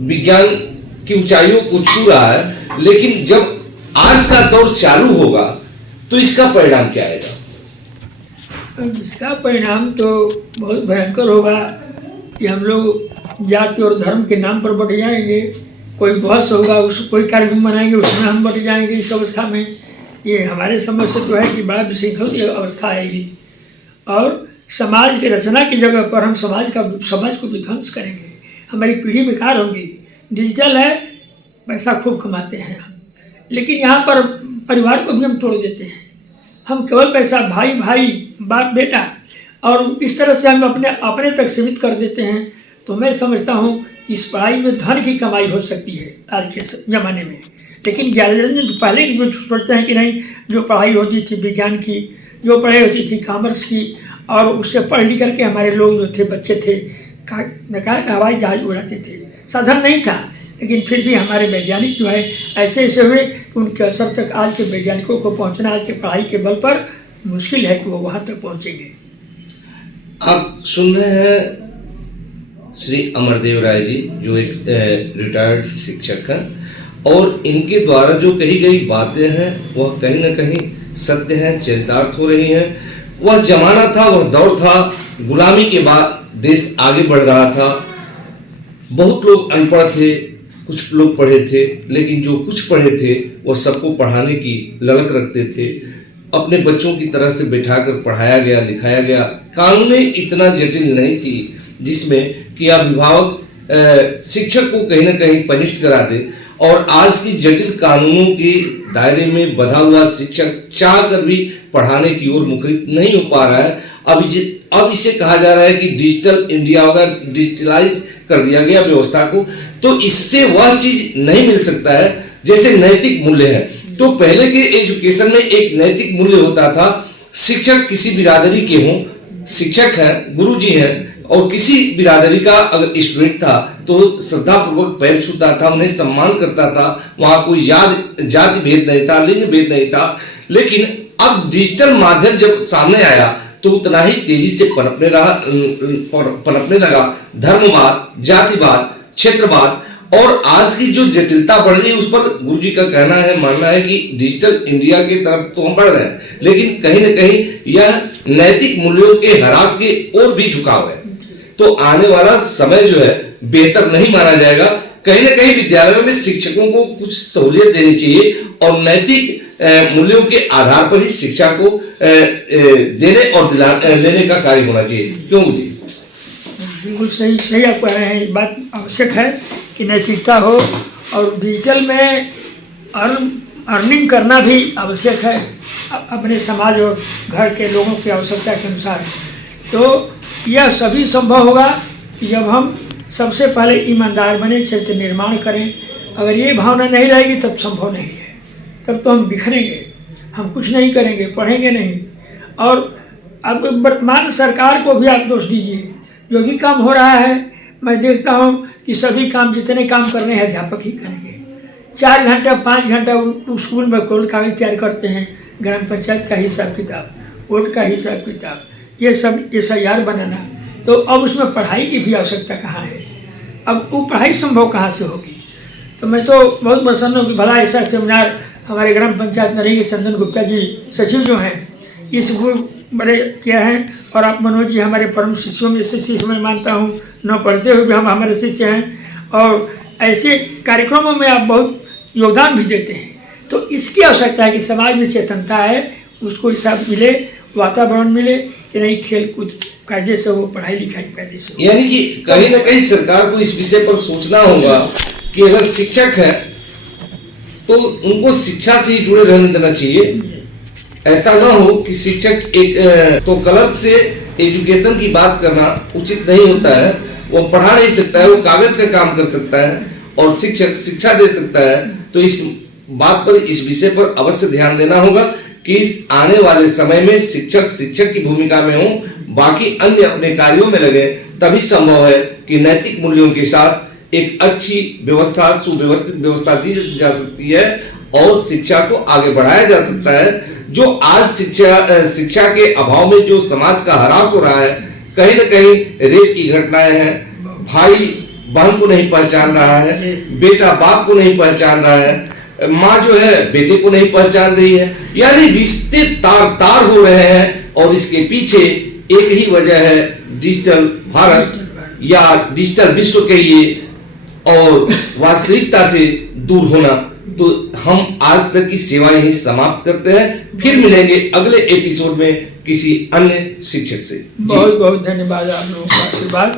विज्ञान की ऊंचाइयों को छू रहा है, लेकिन जब आज का दौर चालू होगा तो इसका परिणाम क्या आएगा? इसका परिणाम तो बहुत भयंकर होगा कि हम लोग जाति और धर्म के नाम पर बट जाएंगे। कोई बहस होगा, उस कोई कार्यक्रम बनाएंगे, उसमें हम बट जाएंगे। इस अवस्था में ये हमारे समझ से तो है कि बड़ा विशृंखल अवस्था आएगी और समाज की रचना की जगह पर हम समाज को विध्वंस करेंगे। हमारी पीढ़ी बेकार होगी। डिजिटल है, पैसा खूब कमाते हैं हम, लेकिन यहाँ पर परिवार को भी हम तोड़ देते हैं। हम केवल पैसा भाई भाई, बाप बेटा, और इस तरह से हम अपने तक सीमित कर देते हैं। तो मैं समझता हूँ इस पढ़ाई में धन की कमाई हो सकती है आज के ज़माने में, लेकिन ग्यारह पहले की जो सोचते हैं कि नहीं, जो पढ़ाई होती थी विज्ञान की, जो पढ़ाई होती थी कॉमर्स की, और उससे पढ़ लिख करके हमारे लोग जो थे, बच्चे थे, नकार का हवाई जहाज उड़ाते थे। साधन नहीं था, लेकिन फिर भी हमारे वैज्ञानिक जो है ऐसे ऐसे हुए कि उनके असर तक आज के वैज्ञानिकों को पहुंचना आज के पढ़ाई के बल पर मुश्किल है कि वो वहाँ तक पहुँचेंगे। आप सुन रहे हैं श्री अमरदेव राय जी, जो एक रिटायर्ड शिक्षक हैं, और इनके द्वारा जो कही गई बातें हैं वह कहीं ना कहीं सत्य हैं, चरितार्थ हो रही हैं। वह जमाना था, वह दौर था, गुलामी के बाद देश आगे बढ़ रहा था। बहुत लोग अनपढ़ थे, कुछ लोग पढ़े थे, लेकिन जो कुछ पढ़े थे वो सबको पढ़ाने की ललक रखते थे। अपने बच्चों की तरह से बैठाकर पढ़ाया गया, लिखाया गया। कानूनें इतना जटिल नहीं थी जिसमें कि अभिभावक शिक्षक को कहीं ना कहीं पनिष्ट करा दे, और आज की जटिल कानूनों के दायरे में बंधा हुआ शिक्षक चाह कर भी पढ़ाने की ओर मुखरित नहीं हो पा रहा है। अब इसे कहा जा रहा है कि डिजिटल इंडिया होगा, डिजिटलाइज कर दिया गया व्यवस्था को, तो इससे वह चीज नहीं मिल सकता है जैसे नैतिक मूल्य है। तो पहले के एजुकेशन में एक नैतिक मूल्य होता था। शिक्षक किसी बिरादरी के हों, शिक्षक हैं, गुरुजी हैं, और किसी बिरादरी का अगर स्टूडेंट था तो श्रद्धापूर्वक पैर छूता था, उन्हें सम्मान करता था। वहाँ कोई जाति भेद नहीं था, लिंग भेद नहीं था। लेकिन अब डिजिटल माध्यम जब सामने आया तो उतना ही तेजी से पनपने लगा धर्मवाद, जातिवाद, क्षेत्रवाद, और आज की जो जटिलता बढ़ गई उस पर गुरुजी का कहना है, मानना है कि डिजिटल इंडिया की तरफ तो हम बढ़ रहे हैं, लेकिन कहीं ना कहीं यह नैतिक मूल्यों के ह्रास के ओर भी झुकाव है। तो आने वाला समय जो है बेहतर नहीं माना जाएगा। कहीं ना कहीं विद्यालयों में शिक्षकों को कुछ सहूलियत देनी चाहिए और नैतिक मूल्यों के आधार पर ही शिक्षा को देने और लेने का कार्य होना चाहिए। क्यों जी? बिल्कुल सही आप कह रहे हैं। ये बात आवश्यक है कि नैतिकता हो, और डिजिटल में अर्निंग करना भी आवश्यक है अपने समाज और घर के लोगों की आवश्यकता के अनुसार। तो यह सभी संभव होगा जब हम सबसे पहले ईमानदार बने, चरित्र निर्माण करें। अगर ये भावना नहीं रहेगी तब संभव नहीं है, तब तो हम बिखरेंगे, हम कुछ नहीं करेंगे, पढ़ेंगे नहीं। और अब वर्तमान सरकार को भी आप दोष दीजिए, जो भी काम हो रहा है मैं देखता हूँ कि सभी काम, जितने काम करने हैं अध्यापक ही करेंगे। 4 घंटा 5 घंटा स्कूल में कोल कागज तैयार करते हैं, ग्राम पंचायत का हिसाब किताब, वोट का हिसाब किताब, ये सब SIR बनाना। तो अब उसमें पढ़ाई की भी आवश्यकता कहाँ है? अब वो पढ़ाई संभव कहाँ से होगी? तो मैं तो बहुत प्रसन्न हूँ कि भला ऐसा सेमिनार हमारे ग्राम पंचायत नरेंगे के चंदन गुप्ता जी सचिव जो हैं, इस बड़े किया है। और आप मनोज जी हमारे परम शिष्यों में से शिष्य मैं मानता हूँ, न पढ़ते हुए भी हम हमारे शिष्य हैं, और ऐसे कार्यक्रमों में आप बहुत योगदान भी देते हैं। तो इसकी आवश्यकता है कि समाज में चेतनता है, उसको हिसाब मिले, वातावरण मिले कि नहीं, खेल कूद कायदे से हो, पढ़ाई लिखाई कायदे से हो। यानी कि कहीं ना कहीं सरकार को इस विषय पर सोचना होगा कि अगर शिक्षक है तो उनको शिक्षा से ही जुड़े रहने देना चाहिए। ऐसा ना हो कि शिक्षक एक तो क्लर्क से एजुकेशन की बात करना उचित नहीं होता है। वो पढ़ा नहीं सकता है, वो कागज का काम कर सकता है, और शिक्षक शिक्षा दे सकता है। तो इस बात पर, इस विषय पर अवश्य ध्यान देना होगा कि इस आने वाले समय में शिक्षक शिक्षक की भूमिका में हो, बाकी अन्य अपने कार्यों में लगे, तभी संभव है कि नैतिक मूल्यों के साथ एक अच्छी व्यवस्था, सुव्यवस्थित व्यवस्था दी जा सकती है और शिक्षा को आगे बढ़ाया जा सकता है। जो आज शिक्षा के अभाव में जो समाज का ह्रास हो रहा है, कहीं ना कहीं रेप की घटनाएं हैं, भाई बहन को नहीं पहचान रहा है, बेटा बाप को नहीं पहचान रहा है, माँ जो है बेटे को नहीं पहचान रही है, यानी रिश्ते तार तार हो रहे हैं। और इसके पीछे एक ही वजह है, डिजिटल भारत या डिजिटल विश्व कहिए और वास्तविकता से दूर होना। तो हम आज तक की सेवा यही समाप्त करते हैं, फिर मिलेंगे अगले एपिसोड में किसी अन्य शिक्षक से। बहुत बहुत धन्यवाद आप लोगों का आशीर्वाद।